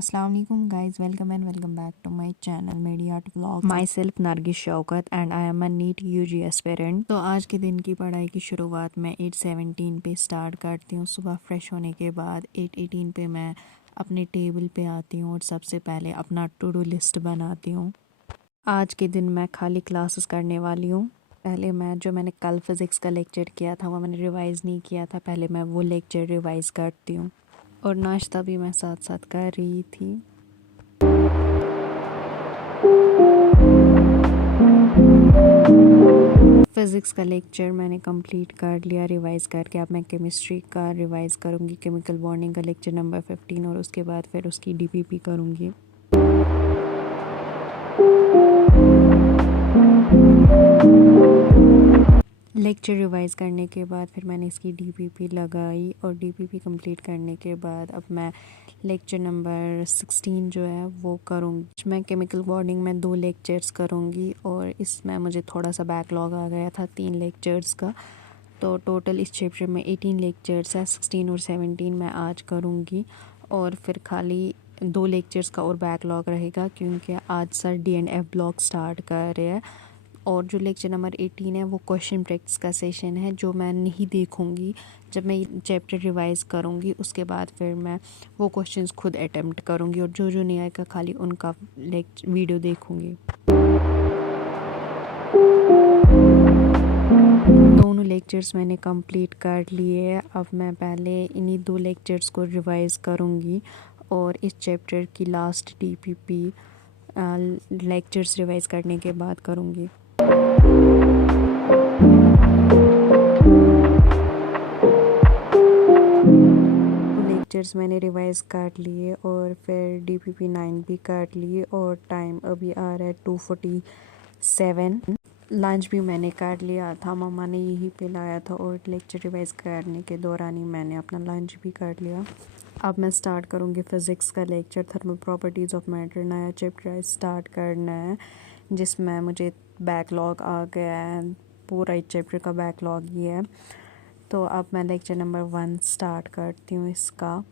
Assalamu alaikum guys, welcome and welcome back to my channel Media Art Vlogs. Myself Nargis Shaukat and I am a NEET UG aspirant. तो आज के दिन की पढ़ाई की शुरुआत मैं 8:17 पे स्टार्ट करती हूँ। सुबह फ्रेश होने के बाद 8:18 पे मैं अपने टेबल पे आती हूँ और सबसे पहले अपना टू डू लिस्ट बनाती हूँ। आज के दिन मैं खाली क्लासेस करने वाली हूँ। पहले मैंने कल फिज़िक्स का लेक्चर किया था वो मैंने रिवाइज़ नहीं किया था, पहले मैं वो लेक्चर रिवाइज़ करती हूँ और नाश्ता भी मैं साथ साथ कर रही थी। फ़िज़िक्स का लेक्चर मैंने कंप्लीट कर लिया रिवाइज़ करके। अब मैं केमिस्ट्री का रिवाइज़ करूँगी, केमिकल बॉन्डिंग का लेक्चर नंबर 15 और उसके बाद फिर उसकी डीपीपी करूँगी। लेक्चर रिवाइज़ करने के बाद फिर मैंने इसकी डीपीपी लगाई और डीपीपी कंप्लीट करने के बाद अब मैं लेक्चर नंबर 16 जो है वो करूँगी। मैं केमिकल बॉन्डिंग में 2 लेक्चर्स करूँगी और इसमें मुझे थोड़ा सा बैकलॉग आ गया था 3 लेक्चर्स का, तो टोटल इस चैप्टर में 18 लेक्चर्स है। 16 और 17 मैं आज करूँगी और फिर खाली 2 लेक्चर्स का और बैकलॉग रहेगा क्योंकि आज सर D&F ब्लॉक स्टार्ट कर रहे हैं। और जो लेक्चर नंबर 18 है वो क्वेश्चन प्रैक्टिस का सेशन है जो मैं नहीं देखूंगी। जब मैं चैप्टर रिवाइज़ करूंगी उसके बाद फिर मैं वो क्वेश्चंस खुद अटेम्प्ट करूंगी और जो जो नहीं आएगा खाली उनका वीडियो देखूंगी। दोनों लेक्चर्स मैंने कंप्लीट कर लिए। अब मैं पहले इन्हीं 2 लेक्चर्स को रिवाइज़ करूंगी और इस चैप्टर की लास्ट डीपीपी लेक्चर्स रिवाइज़ करने के बाद करूंगी। लेक्चर्स मैंने रिवाइज़ कर लिए और फिर डीपीपी 9 भी कर लिए और टाइम अभी आ रहा है 2:47। लंच भी मैंने कर लिया था, मम्मा ने यही पिलाया था और लेक्चर रिवाइज़ करने के दौरान ही मैंने अपना लंच भी कर लिया। अब मैं स्टार्ट करूँगी फ़िज़िक्स का lecture. Thermal properties of matter नया चैप्टर स्टार्ट करना है जिसमें मुझे बैकलॉग आ गया है, पूरा इस चैप्टर का बैकलॉग ही है। तो अब मैं लेक्चर नंबर 1 स्टार्ट करती हूँ इसका।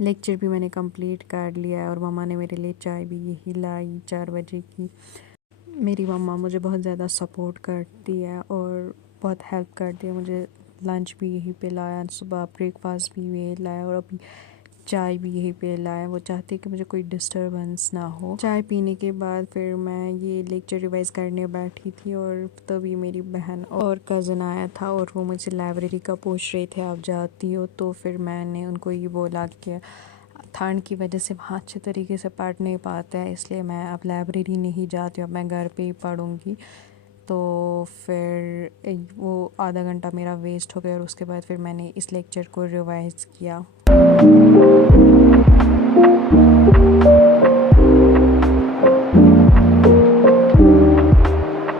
लेक्चर भी मैंने कंप्लीट कर लिया है और मम्मा ने मेरे लिए चाय भी यही लाई 4 बजे की। मेरी मम्मा मुझे बहुत ज़्यादा सपोर्ट करती है और बहुत हेल्प करती है। मुझे लंच भी यहीं पे लाया, सुबह ब्रेकफास्ट भी यही लाया और अभी चाय भी यहीं पे लाया। वो चाहती है कि मुझे कोई डिस्टर्बेंस ना हो। चाय पीने के बाद फिर मैं ये लेक्चर रिवाइज़ करने बैठी थी और तभी मेरी बहन और कज़न आया था और वो मुझसे लाइब्रेरी का पूछ रहे थे आप जाती हो, तो फिर मैंने उनको ये बोला कि ठंड की वजह से वहाँ अच्छे तरीके से पढ़ नहीं पाते हैं इसलिए मैं अब लाइब्रेरी नहीं जाती हूँ, अब मैं घर पे ही पढ़ूँगी। तो फिर वो आधा घंटा मेरा वेस्ट हो गया और उसके बाद फिर मैंने इस लेक्चर को रिवाइज़ किया।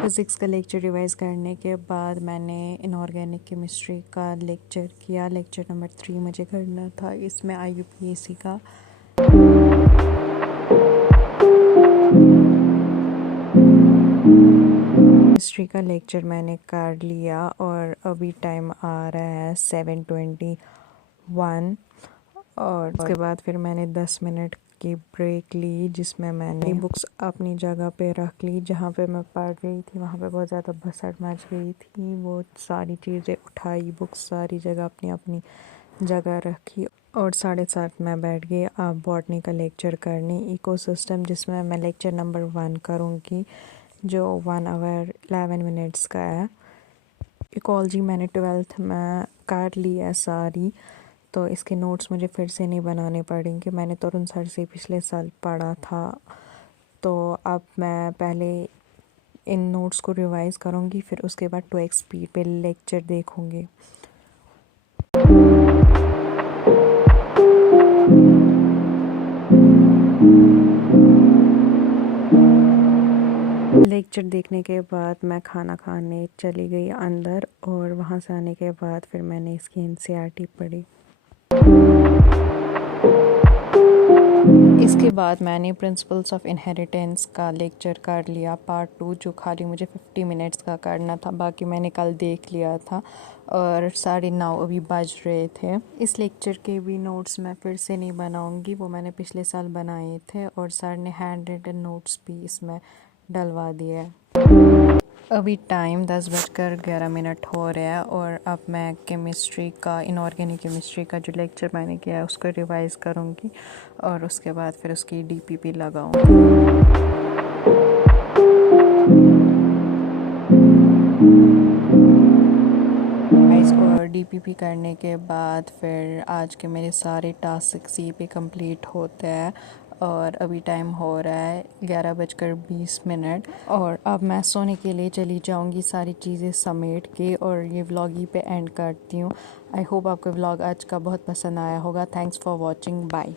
फिज़िक्स का लेक्चर रिवाइज़ करने के बाद मैंने इनऑर्गेनिक केमिस्ट्री का लेक्चर किया। लेक्चर नंबर 3 मुझे करना था, इसमें IUPAC का केमिस्ट्री का लेक्चर मैंने कर लिया और अभी टाइम आ रहा है 7:21 और उसके बाद फिर मैंने 10 मिनट की ब्रेक ली जिसमें मैंने बुक्स अपनी जगह पे रख ली। जहाँ पे मैं पढ़ रही थी वहाँ पे बहुत ज़्यादा भसड़ मच गई थी, वो सारी चीज़ें उठाई, बुक्स सारी जगह अपनी अपनी जगह रखी और 7:30 मैं बैठ गई अब बॉटनी का लेक्चर करने, इकोसिस्टम, जिसमें मैं लेक्चर नंबर 1 करूँगी जो 1 आवर 11 मिनट्स का है। इकोलॉजी मैंने 12th में कर ली है सारी, तो इसके नोट्स मुझे फिर से नहीं बनाने पड़ेंगे, मैंने तरुण सर से पिछले साल पढ़ा था। तो अब मैं पहले इन नोट्स को रिवाइज़ करूँगी फिर उसके बाद 2x स्पीड पे लेक्चर देखूँगी। लेक्चर देखने के बाद मैं खाना खाने चली गई अंदर और वहाँ से आने के बाद फिर मैंने इसकी NCERT पढ़ी। इसके बाद मैंने प्रिंसिपल्स ऑफ इनहेरिटेंस का लेक्चर कर लिया पार्ट 2, जो खाली मुझे 50 मिनट्स का करना था, बाकी मैंने कल देख लिया था और 9:30 अभी बज रहे थे। इस लेक्चर के भी नोट्स मैं फिर से नहीं बनाऊंगी, वो मैंने पिछले साल बनाए थे और सर ने हैंड रिटन नोट्स भी इसमें डलवा दिए है। अभी टाइम 10:11 हो रहा है और अब मैं केमिस्ट्री का, इनऑर्गेनिक केमिस्ट्री का जो लेक्चर मैंने किया है उसको रिवाइज़ करूँगी और उसके बाद फिर उसकी डीपीपी लगाऊँगी। और डीपीपी करने के बाद फिर आज के मेरे सारे टास्क सी पे कंप्लीट होते हैं और अभी टाइम हो रहा है 11:20 और अब मैं सोने के लिए चली जाऊंगी सारी चीज़ें समेट के और ये व्लॉग ही पे एंड करती हूँ। आई होप आपको व्लॉग आज का बहुत पसंद आया होगा। Thanks for watching, bye.